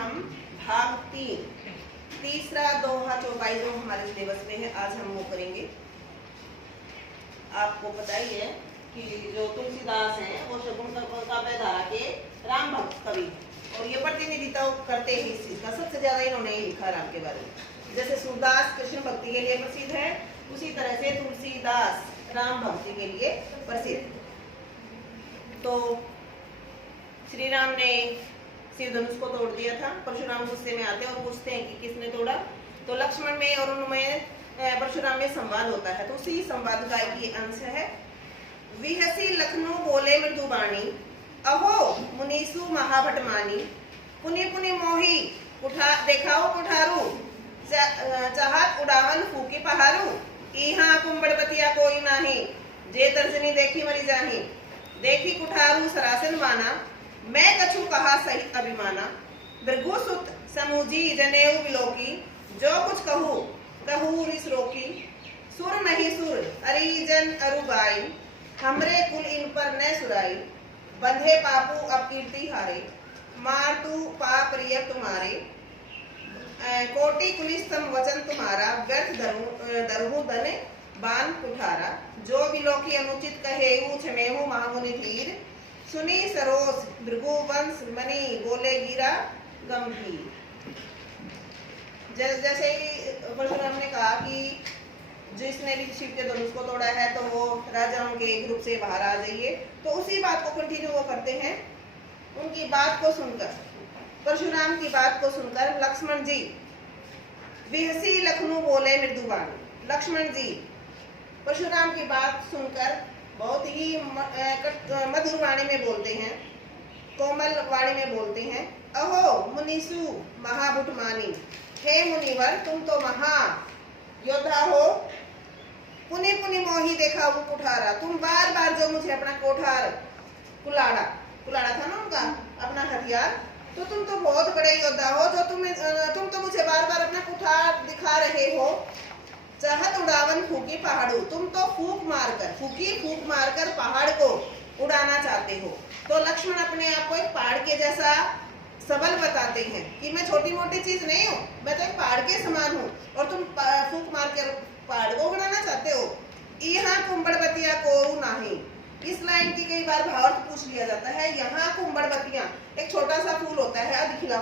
हम भाग 3 तीसरा दोहा चौपाई जो हमारे सिलेबस में है, आज हम वो करेंगे। आपको पता ही है कि जो तुलसीदास हैं वो शगुन काव्यधारा के राम भक्त कवि हैं और ये प्रतिनिधित्व करते हैं इस चीज का। सबसे ज्यादा इन्होंने लिखा राम के बारे में। जैसे सूरदास कृष्ण भक्ति के लिए प्रसिद्ध है, उसी तरह से तुलसीदास राम भक्ति के लिए प्रसिद्ध। तो श्री राम ने शिव धनुष को तोड़ दिया था। परशुराम गुस्से में आते हैं और पूछते हैं कि किसने तोड़ा। तो लक्ष्मण में और उनमें परशुराम में संवाद होता है। तो उसी संवाद का एक ये अंश है। विहसी लखनऊ बोले मृदुबाणी, अहो मुनीसु महाभटमानी, पुनि पुनि मोही उठा देखाओ कुठारू, चाहत उड़ावन फूकी पहारू, इहा कुंबड़पतिया कोई नाही, जे तर्जनी देखी मरी जाही, देखी कुठारू सरासन माना, मैं कछु कहा सहित अभिमाना, भृगुसुत समूजी जनेऊ विलोकी, जो कुछ कहूँ कहूँ रिस रोकी, सुर नहीं सुर अरिजन अरुबाई, हमरे कुल इन पर न सुराई, बंधे पापू अब कीर्ति हारे, मार तू पाप रिय तुम्हारे, कोटि कुलिस्तम वचन तुम्हारा, व्यर्थ दरहु धन बान कुठारा, जो विलोकी अनुचित कहेऊ क्षमेहु महामुनि धीर, सुनी सरोस भृगुवंश मणि बोले गिरा गंभीर। जैसे ही परशुराम ने कहा कि जिसने भी शिव के धनुष को तोड़ा है तो वो राजाओं के ग्रुप से बाहर आ जाइए, तो उसी बात को कंटिन्यू वो करते हैं। उनकी बात को सुनकर, परशुराम की बात को सुनकर लक्ष्मण जी विहसी लखनऊ बोले मृदुबाणी। लक्ष्मण जी परशुराम की बात सुनकर बहुत ही मधुर वाणी में बोलते हैं, कोमल वाणी में बोलते हैं। अहो मुनीसु महाभुटमानी, हे मुनिवर तुम तो महा योद्धा हो, पुनि पुनि मोही देखा वो कुठारा, तुम बार बार जो मुझे अपना कोठार कुलाड़ा था ना उनका अपना हथियार, तो तुम तो बहुत बड़े योद्धा हो, जो तुम तो मुझे बार बार अपना कुठार दिखा रहे हो। चाहत उड़ावन फूकी पहाड़ू, तुम तो फूक मारकर पहाड़ को उड़ाना चाहते हो। तो लक्ष्मण अपने आप को एक पहाड़ के जैसा सबल बताते हैं कि मैं छोटी मोटी चीज नहीं हूँ, मैं तो एक पहाड़ के समान हूँ और तुम फूक मार कर पहाड़ को उड़ाना चाहते हो। यहाँ कुंबड़बतिया को नहीं, इस लाइन की कई बार भावार्थ पूछ लिया जाता है। यहाँ कुंबड़बतिया एक छोटा सा फूल होता है, अधखिला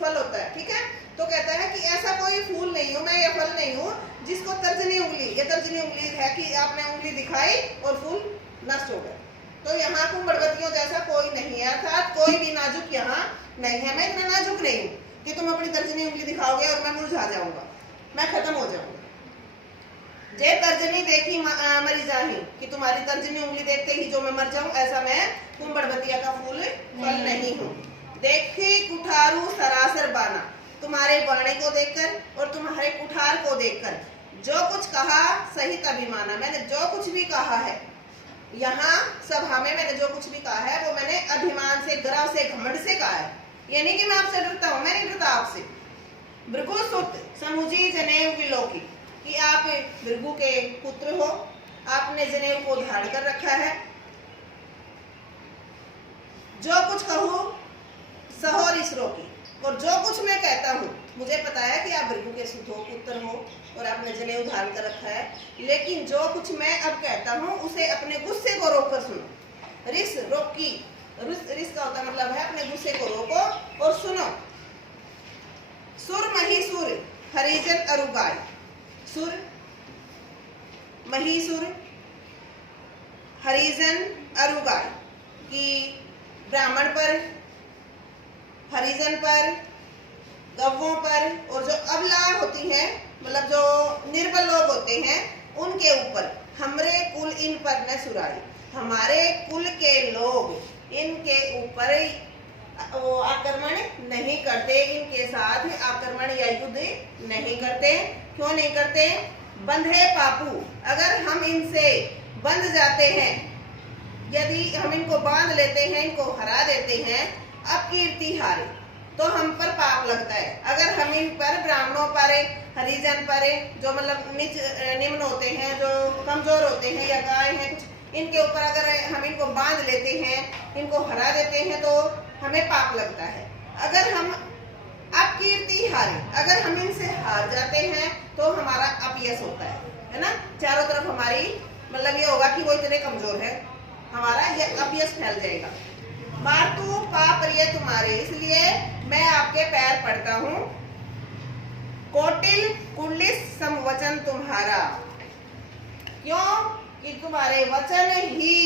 फल होता है, ठीक है। तो कहता है कि ऐसा कोई फूल नहीं हूँ मैं, ये फल नहीं हूँ जिसको तर्जनी उंगली, ये तर्जनी उंगली है कि आपने उंगली दिखाई और फूल नष्ट हो गया। तो यहाँ कुंबड़बतियों जैसा कोई नहीं है, अर्थात कोई भी नाजुक यहाँ नहीं है। मैं इतना नाजुक नहीं हूँ कि तुम अपनी तर्जनी उंगली दिखाओगे और मैं मुरझा जाऊंगा, मैं खत्म हो जाऊंगा। जे तर्जनी देखी मरी जाही, कि तुम्हारी तर्जनी उंगली देखते ही जो मैं मर जाऊं, ऐसा मैं कुंबड़बतिया का फल नहीं हूँ। देखी कुठारू सरासर बाना, तुम्हारे बाणे को देखकर और तुम्हारे कुठार को देखकर, जो कुछ कहा सहित अभिमाना, मैंने जो कुछ भी कहा है यहाँ सभा में, मैंने जो कुछ भी कहा है वो मैंने अभिमान से, गर्व से, घमंड से कहा है। ये नहीं कि मैं आपसे डरता हूँ, मैं नहीं डरता आपसे। भृगुसुत समूजी जनेऊ विलोकी, कि आप भृगु के पुत्र हो, आपने जनेऊ को धारण कर रखा है। जो कुछ कहूँ सहो रिस रोकी, और जो कुछ मैं कहता हूँ, मुझे पता है कि आप भृगु के सुत हो, पुत्र हो और आपने जनेऊ धारण कर रखा है, लेकिन जो कुछ मैं अब कहता हूँ उसे अपने गुस्से को रोककर सुनो। रिस रोकी, रिस का होता मतलब है अपने गुस्से को रोको और सुनो। सुर महीसुर हरिजन अरुबाई, सुर महीसुर हरिजन अरुबाई, कि ब्राह्मण पर, हरिजन पर, गवों पर और जो अबला होती हैं, मतलब जो निर्बल लोग होते हैं, उनके ऊपर, हमरे कुल इन पर न सुराई, हमारे कुल के लोग इनके ऊपर आक्रमण नहीं करते, इनके साथ आक्रमण या युद्ध नहीं करते। क्यों नहीं करते? बंधे पापू, अगर हम इनसे बंध जाते हैं, यदि हम इनको बांध लेते हैं, इनको हरा देते हैं, अब कीर्ति हारे, तो हम पर पाप लगता है। अगर हम इन पर, ब्राह्मणों पर, हरिजन पर, जो मतलब निम्न होते हैं, जो कमजोर होते हैं या गाय हैं कुछ, इनके ऊपर अगर हम इनको बांध लेते हैं, इनको हरा देते हैं, तो हमें पाप लगता है। अगर हम अब कीर्ति हारे, अगर हम इनसे हार जाते हैं तो हमारा अपयश होता है ना। चारों तरफ हमारी मतलब ये होगा कि वो इतने कमजोर है, हमारा ये अपयश फैल जाएगा। मारतू पाप ये तुम्हारे, इसलिए मैं आपके पैर पड़ता हूँ। कोटिल कुंडलिस समवचन तुम्हारा, क्यों कि तुम्हारे वचन ही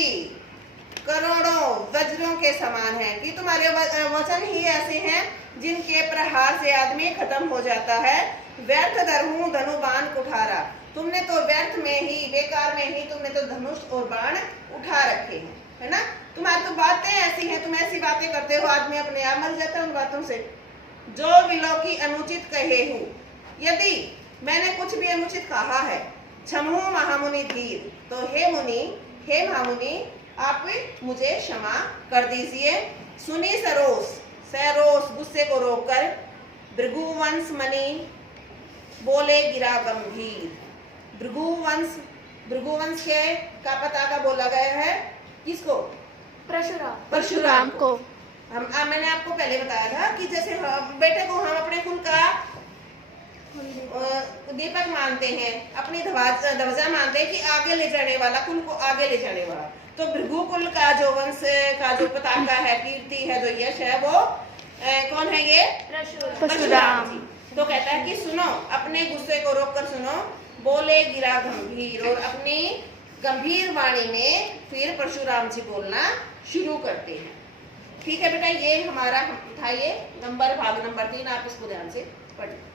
करोड़ों वज्रों के समान हैं, कि तुम्हारे वचन ही ऐसे हैं जिनके प्रहार से आदमी खत्म हो जाता है। व्यर्थ धरहूं धनुबाण कुठारा, तुमने तो व्यर्थ में ही, बेकार में ही तुमने तो धनुष और बाण उठा रखे हैं, है ना। तुम्हारी तो बातें ऐसी हैं, तुम ऐसी बातें करते हो, आदमी अपने आप मर जाता है उन बातों से। जो विलो की अनुचित कहे हूँ, यदि मैंने कुछ भी अनुचित कहा है, क्षमो महामुनि धीर, तो हे मुनि, हे महामुनि, आप मुझे क्षमा कर दीजिए। सुनी सरोस, सरोस गुस्से को रोककर, भृगुवंश मणि बोले गिरा गंभीर। भृगुवंश, भृगुवंश के का पता का बोला गया है किसको? परशुराम को। मैंने आपको पहले बताया था कि जैसे बेटे को हम अपने कुल का दीपक मानते हैं, अपनी ध्वजा मानते हैं कि आगे ले जाने वाला, कुल को आगे ले जाने वाला। तो भृगु कुल का जो वंश का जो पताका है, कीर्ति है, जो यश है, वो कौन है? ये परशुराम जी। तो कहता है कि सुनो, अपने गुस्से को रोक कर सुनो, बोले गिरा गंभीर, और अपनी गंभीर वाणी में फिर परशुराम जी बोलना शुरू करते हैं। ठीक है बेटा, ये हमारा था ये भाग नंबर 3, आप इसको ध्यान से पढ़िए।